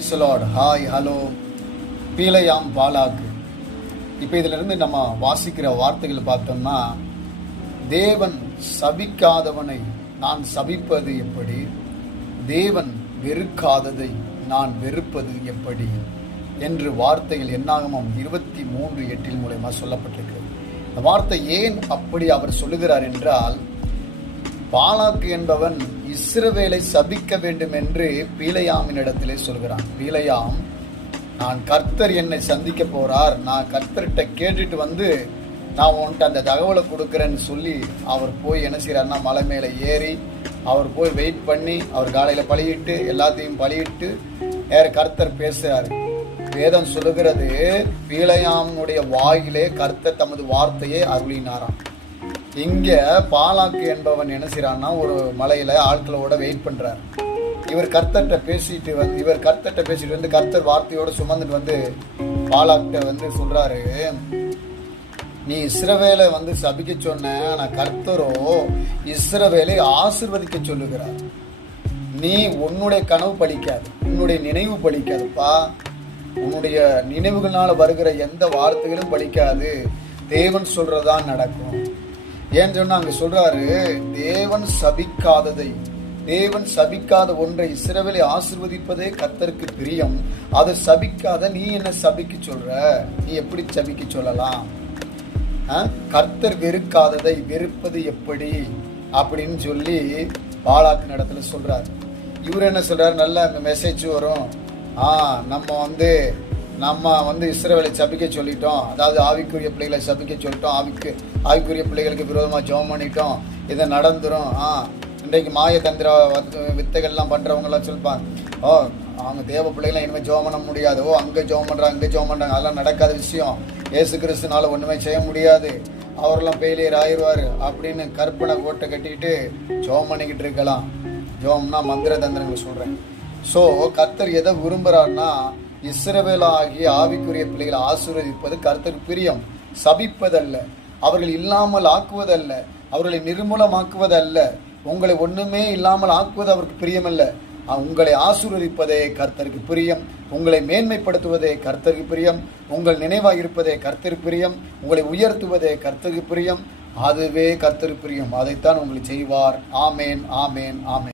Hi hello பீலையாம் பாலாக்கு. இப்போ இதிலிருந்து நம்ம வாசிக்கிற வார்த்தைகள் பார்த்தோம்னா, தேவன் சபிக்காதவனை நான் சபிப்பது எப்படி, தேவன் வெறுக்காததை நான் வெறுப்பது எப்படி என்று வார்த்தைகள் என்னாகமம் 23:8 மூலமா சொல்லப்பட்டிருக்கிறது. இந்த வார்த்தை ஏன் அப்படி அவர் சொல்லுகிறார் என்றால், பாலாக்கு என்பவன் இஸ்ரவேலை சபிக்க வேண்டும் என்று பீலையாமினிடத்திலே சொல்கிறான். பீலையாம், நான் கர்த்தர் என்னை சந்திக்க போறார், நான் கர்த்தர்கிட்ட கேட்டுட்டு வந்து நான் உன்கிட்ட அந்த தகவலை கொடுக்குறேன்னு சொல்லி அவர் போய் என்ன செய்யறாருன்னா, மலை மேலே ஏறி அவர் போய் வெயிட் பண்ணி அவர் காலையில பலியிட்டு எல்லாத்தையும் பலியிட்டு கர்த்தர் பேசுறாரு. வேதம் சொல்லுகிறது, பீலையாமுடைய வாயிலே கர்த்தர் தமது வார்த்தையை அருளினாராம். இங்க பாலாக்கு என்பவன் என்ன செய்யறான்னா, ஒரு மலையில ஆட்களோட வெயிட் பண்றார். இவர் கர்த்தர்கிட்ட பேசிட்டு வந்து கர்த்தர் வார்த்தையோட சுமந்துட்டு வந்து பாலாக்கிட்ட வந்து சொல்றாரு, நீ இஸ்ரவேலை வந்து சபிக்க சொன்ன, ஆனா கர்த்தரோ இஸ்ரவேலை ஆசீர்வதிக்க சொல்லுகிறார். நீ உன்னுடைய கனவு பலிக்காது, உன்னுடைய நினைவு பலிக்காதுப்பா. உன்னுடைய நினைவுகளால வருகிற எந்த வார்த்தைகளும் பலிக்காது. தேவன் சொல்றதான் நடக்கும். ஏன்னு சொன்னா அங்க சொல்றாரு, தேவன் சபிக்காத ஒன்றை இஸ்ரவேலை ஆசீர்வதிப்பதே கர்த்தருக்கு பிரியம். அதை சபிக்காத நீ என்ன சபிக்க சொல்ற? நீ எப்படி சபிக்க சொல்லலாம்? கர்த்தர் வெறுக்காததை வெறுப்பது எப்படி அப்படின்னு சொல்லி பாலாக்கு இடத்துல சொல்றாரு. இவர் என்ன சொல்றாரு, நல்ல மெசேஜ் வரும், நம்ம வந்து இஸ்ரவேலை சபிக்க சொல்லிட்டோம், அதாவது ஆவிக்குரிய பிள்ளைகளை சபிக்க சொல்லிட்டோம், ஆவிக்குரிய பிள்ளைகளுக்கு விரோதமாக ஜெபம் பண்ணிட்டோம், இதை நடந்துரும். இன்றைக்கு மாயதந்திர வித்தைகள்லாம் பண்ணுறவங்களாம் சொல்லிப்பாங்க, அவங்க தேவ பிள்ளைகளாம் இனிமேல் ஜெபம் பண்ண முடியாது, அங்கே ஜெபம் பண்ணுறாங்க இங்கே ஜெபம் பண்ணுறாங்க, அதெல்லாம் நடக்காத விஷயம், இயேசு கிறிஸ்துனால ஒன்றுமே செய்ய முடியாது, அவரெல்லாம் ஃபெயிலியர் ஆயிடுவார் அப்படின்னு கற்பனை கோட்டை கட்டிக்கிட்டு ஜெபம் பண்ணிக்கிட்டு இருக்கலாம். ஜெபம்னா மந்திர தந்திரங்கள் சொல்கிறேன். ஸோ கர்த்தர் எதை விரும்புகிறார்னா, இஸ்ரவேலாகிய ஆவிக்குரிய பிள்ளைகளை ஆசீர்வதிப்பது கர்த்தருக்கு பிரியம். சபிப்பதல்ல, அவர்கள் இல்லாமல் ஆக்குவதல்ல, அவர்களை நிர்மூலமாக்குவதல்ல, உங்களை ஒண்ணுமே இல்லாமல் ஆக்குவது அவருக்கு பிரியமல்ல. உங்களை ஆசீர்வதிப்பதே கர்த்தருக்கு பிரியம், உங்களை மேன்மைப்படுத்துவதே கர்த்தருக்கு பிரியம், உங்கள் நினைவாக இருப்பதே கர்த்தருக்கு பிரியம், உங்களை உயர்த்துவதே கர்த்தருக்கு பிரியம். அதுவே கர்த்தருக்கு பிரியம். அதைத்தான் உங்களை செய்வார். ஆமேன், ஆமேன், ஆமேன்.